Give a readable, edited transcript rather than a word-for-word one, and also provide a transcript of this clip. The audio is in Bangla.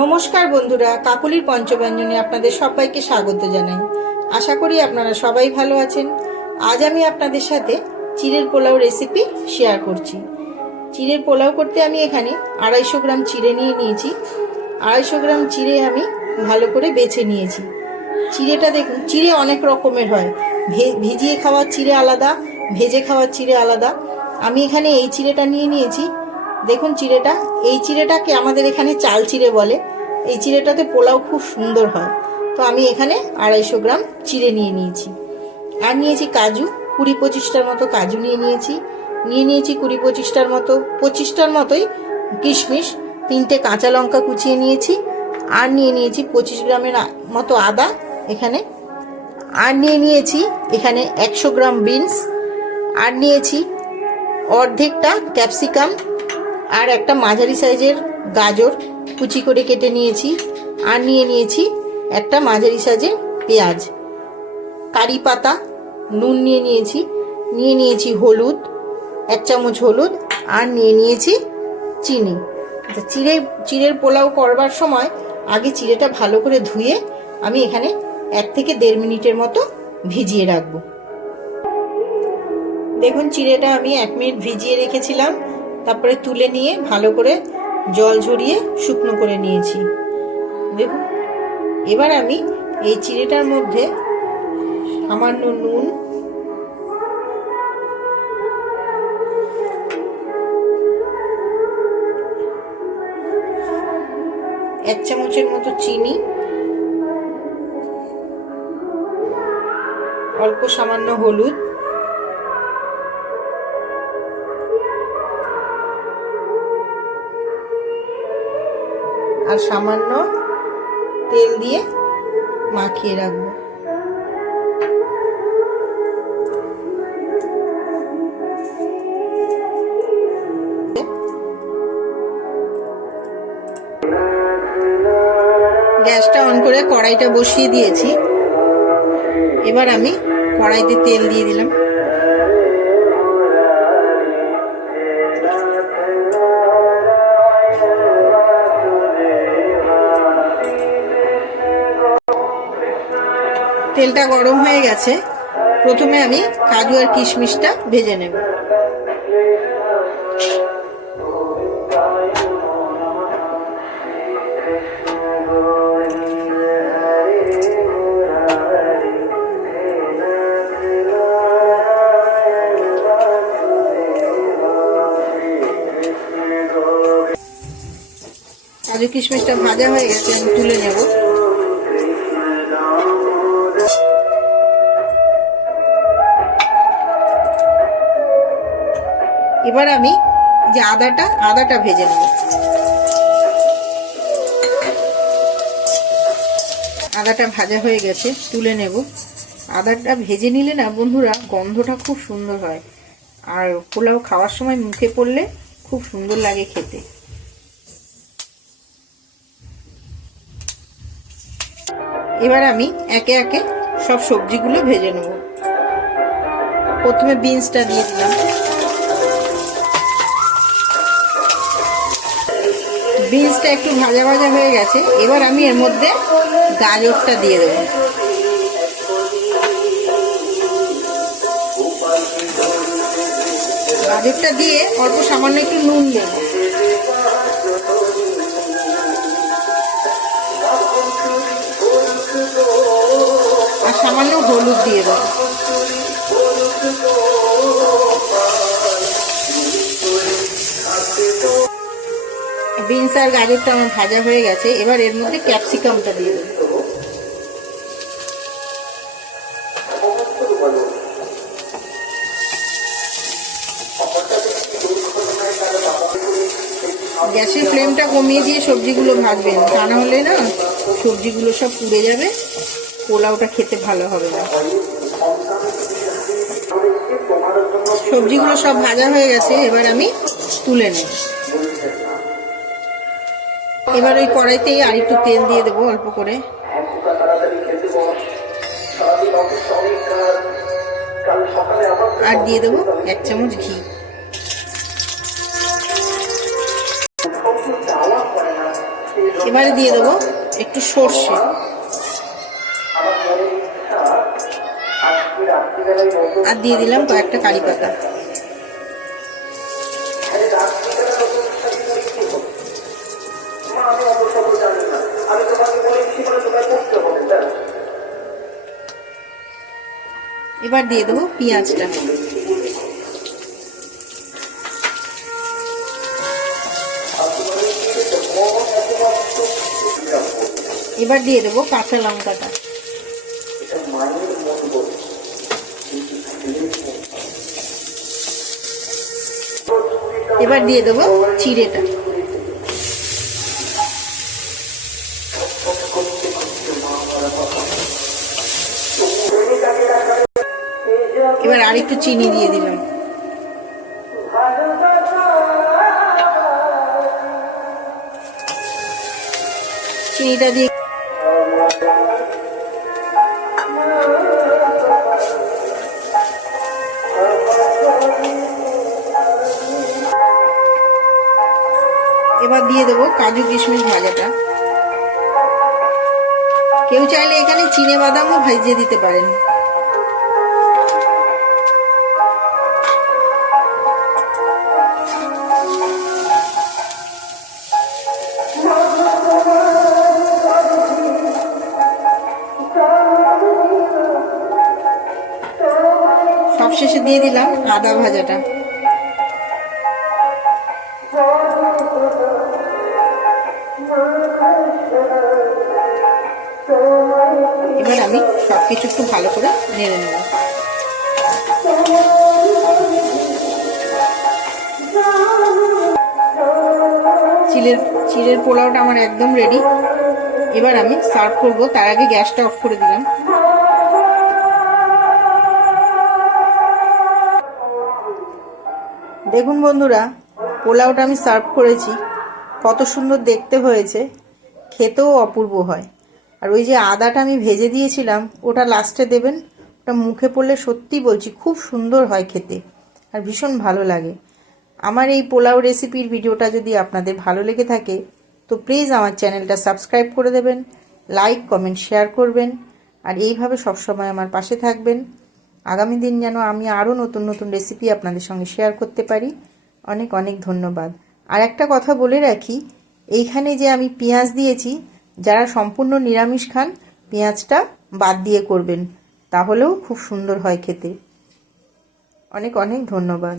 নমস্কার বন্ধুরা, কাকুলির পঞ্চব্যঞ্জনে আপনাদের সবাইকে স্বাগত জানাই। আশা করি আপনারা সবাই ভালো আছেন। আজ আমি আপনাদের সাথে চিড়ের পোলাও রেসিপি শেয়ার করছি। চিড়ের পোলাও করতে আমি এখানে 250 গ্রাম চিড়ে নিয়ে নিয়েছি। 250 গ্রাম চিড়ে আমি ভালো করে বেছে নিয়েছি। চিড়েটা দেখুন, চিড়ে অনেক রকমের হয়, ভিজিয়ে খাওয়ার চিড়ে আলাদা, ভেজে খাওয়ার চিড়ে আলাদা। আমি এখানে এই চিড়েটা নিয়ে নিয়েছি। দেখুন চিড়েটা, এই চিড়েটাকে আমাদের এখানে চাল চিড়ে বলে। এই চিড়েটাতে পোলাও খুব সুন্দর হয়। তো আমি এখানে 250 গ্রাম চিড়ে নিয়ে নিয়েছি। আর নিয়েছি কাজু, 20-25টার মতো কাজু নিয়ে নিয়েছি। 20-25টার মতো, 25টার মতোই কিশমিশ, 3টে কাঁচা লঙ্কা কুচিয়ে নিয়েছি। আর নিয়ে নিয়েছি 25 গ্রামের মতো আদা এখানে। আর নিয়ে নিয়েছি এখানে 100 গ্রাম বিনস। আর নিয়েছি অর্ধেকটা ক্যাপসিকাম। আর একটা মাঝারি সাইজের গাজর কুচি করে কেটে নিয়েছি। আর নিয়ে নিয়েছি একটা মাঝারি সাইজের পেঁয়াজ, কারি পাতা, নুন নিয়ে নিয়েছি হলুদ, 1 চামচ হলুদ। আর নিয়ে নিয়েছি চিনি। চিড়ের পোলাও করবার সময় আগে চিড়েটা ভালো করে ধুয়ে আমি এখানে 1 থেকে 1.5 মিনিটের মতো ভিজিয়ে রাখবো। দেখুন চিড়েটা আমি 1 মিনিট ভিজিয়ে রেখেছিলাম, তারপরে তুলে নিয়ে ভালো করে জল ঝরিয়ে শুকনো করে নিয়েছি। দেখুন এবার আমি এই চিড়েটার মধ্যে সামান্য নুন, এক চামচের মতো চিনি, অল্প সামান্য হলুদ, আর সামান্য তেল দিয়ে মাখিয়ে রাখবো। গ্যাসটা অন করে কড়াইটা বসিয়ে দিয়েছি। এবার আমি কড়াইতে তেল দিয়ে দিলাম। তেলটা গরম হয়ে গেছে। প্রথমে আমি কাজু আর কিশমিশটা ভেজে নেব। কাজু কিশমিশটা ভাজা হয়ে গেছে, আমি তুলে নেব। এবার আমি যে আদাটা ভেজে নেব। আদাটা ভাজা হয়ে গেছে, তুলে নেব। আদাটা ভেজে নিলে না বন্ধুরা, গন্ধটা খুব সুন্দর হয়, আর পোলাও খাওয়ার সময় মুখে পড়লে খুব সুন্দর লাগে খেতে। এবার আমি একে একে সব সবজিগুলো ভেজে নেব। প্রথমে বিনসটা দিয়ে দিলাম। বিনসটা একটু ভাজা ভাজা হয়ে গেছে। এবার আমি এর মধ্যে গাজরটা দিয়ে দেব। গাজরটা দিয়ে অল্প সামান্য একটু নুন দেব, আর সামান্য হলুদ দিয়ে দেব। বিনস আর গাজরটা আমার ভাজা হয়ে গেছে। এবার এর মধ্যে ক্যাপসিকামটা দিয়ে দেব। গ্যাসের ফ্লেমটা কমিয়ে দিয়ে সবজিগুলো ভাজবেন, তা না হলে না সবজিগুলো সব পুড়ে যাবে, পোলাওটা খেতে ভালো হবে না। সবজিগুলো সব ভাজা হয়ে গেছে, এবার আমি তুলে নেব। এবার ওই কড়াইতে আর একটু তেল দিয়ে দেবো অল্প করে। আর দিয়ে দেবো 1 চামচ ঘি। এবারে দিয়ে দেবো একটু সর্ষে, আর দিয়ে দিলাম কয়েকটা কারি পাতা। এবার দিয়ে দেবো পেঁয়াজটা, এবার দিয়ে দেবো কাঁচা লঙ্কাটা, এবার দিয়ে দেবো চিড়েটা, এবার আরেকটু চিনি দিয়ে দিলাম। চিনিটা দিয়ে এবার দিয়ে দেবো কাজু কিশমিশ ভাজাটা। কেউ চাইলে এখানে চিনে বাদামও ভেজে দিতে পারেন। সবশেষে দিয়ে দিলাম আদা ভাজাটা। এবার আমি সবকিছু একটু ভালো করে নেড়ে নেব। চিড়ের পোলাওটা আমার একদম রেডি। এবার আমি সার্ভ করব, তার আগে গ্যাসটা অফ করে দিলাম। দেখুন বন্ধুরা, পোলাওটা আমি সার্ভ করেছি, কত সুন্দর দেখতে হয়েছে, খেতেও অপূর্ব হয়। আর ওই যে আদাটা আমি ভেজে দিয়েছিলাম, ওটা লাস্টে দেবেন, ওটা মুখে পড়লে সত্যি বলছি খুব সুন্দর হয় খেতে, আর ভীষণ ভালো লাগে। আমার এই পোলাও রেসিপির ভিডিওটা যদি আপনাদের ভালো লেগে থাকে তো প্লিজ আমার চ্যানেলটা সাবস্ক্রাইব করে দেবেন, লাইক কমেন্ট শেয়ার করবেন, আর এইভাবে সবসময় আমার পাশে থাকবেন। আগামী দিন যেন আমি আরও নতুন নতুন রেসিপি আপনাদের সঙ্গে শেয়ার করতে পারি। অনেক অনেক ধন্যবাদ। আর একটা কথা বলে রাখি, এইখানে যে আমি পেঁয়াজ দিয়েছি, যারা সম্পূর্ণ নিরামিষ খান পেঁয়াজটা বাদ দিয়ে করবেন, তাহলেও খুব সুন্দর হয় খেতে। অনেক অনেক ধন্যবাদ।